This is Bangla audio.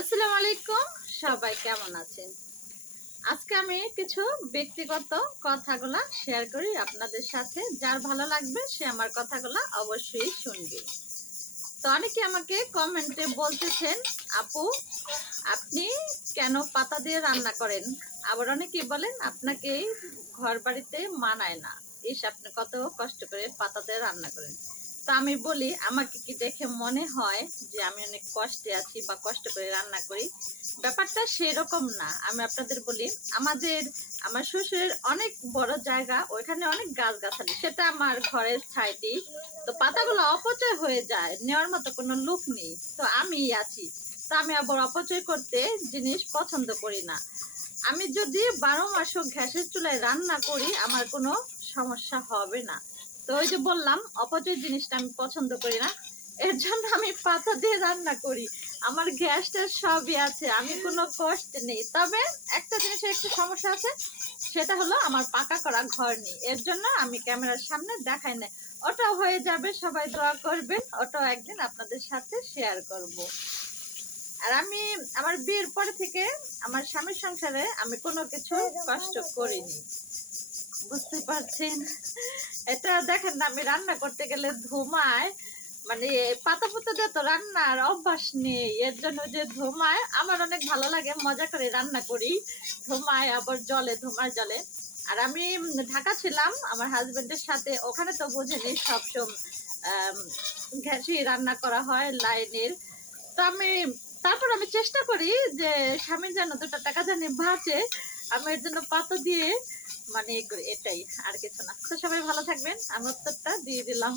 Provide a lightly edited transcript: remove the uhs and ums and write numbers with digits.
আসসালামু আলাইকুম। সবাই কেমন আছেন? আজকে আমি কিছু ব্যক্তিগত কথাগুলা শেয়ার করি আপনাদের সাথে। যার ভালো লাগবে সে আমার কথাগুলা অবশ্যই শুনবে। তো অনেকে আমাকে কমেন্টে বলতেছেন, আপু আপনি কেন পাতা দিয়ে রান্না করেন? আবার অনেকে বলেন আপনাকে ঘর বাড়িতে মানায় না। ইস, আপনি কত কষ্ট করে পাতা দিয়ে রান্না করেন। তো আমি বলি, আমাকে কি দেখে মনে হয় যে আমি অনেক কষ্টে আছি বা কষ্ট করে রান্না করি? ব্যাপারটা সেরকম না। আমি আপনাদের বলি, আমার শ্বশুরের অনেক বড় জায়গা, ওইখানে অনেক গাছগাছালি, সেটা আমার ঘরের সাইডেই। তো পাতাগুলো অপচয় হয়ে যায়, নেওয়ার মতো কোনো লোক নেই। তো আমি আছি। তা আমি আবার অপচয় করতে জিনিস পছন্দ করি না। আমি যদি 12 মাসও গ্যাসের চুলায় রান্না করি আমার কোনো সমস্যা হবে না। তো ওই যে বললাম, অপচয় জিনিসটা আমি পছন্দ করি না। এর জন্য আমি পাতা দিয়ে রান্না করি। আমার গ্যাসটা সবই আছে, আমি কোনো কষ্ট নেই। তবে একটা জিনিসের একটু সমস্যা আছে, সেটা হলো আমার পাকা করা ঘর নেই। এর জন্য আমি ক্যামেরার সামনে দেখাই না। ওটাও হয়ে যাবে, সবাই দোয়া করবেন। ওটাও একদিন আপনাদের সাথে শেয়ার করব। আর আমি আমার বিয়ের পরে থেকে আমার স্বামীর সংসারে আমি কোনো কিছু কষ্ট করিনি, বুঝতে পারছেন? এটা দেখেন না, আমি রান্না করতে গেলে ধুমায়, মানে পাতা পুতা দিয়ে তো রান্নার অভ্যাস নেই। এর জন্য যে ধুমায় আমার অনেক ভালো লাগে, মজা করে রান্না করি। ধুমায় আবার জলে, ধুমার জলে। আর আমি ঢাকা ছিলাম আমার হাজবেন্ডের সাথে, ওখানে তো বোঝেনি সবসময় গ্যাসে রান্না করা হয়, লাইনের। তো তারপর আমি চেষ্টা করি যে স্বামীর যেন 2 টাকা জানি বাঁচে। আমি এর জন্য পাতা দিয়ে মানে করি, এটাই, আর কিছু না। তো সবাই ভালো থাকবেন, আমি উত্তরটা দিয়ে দিলাম।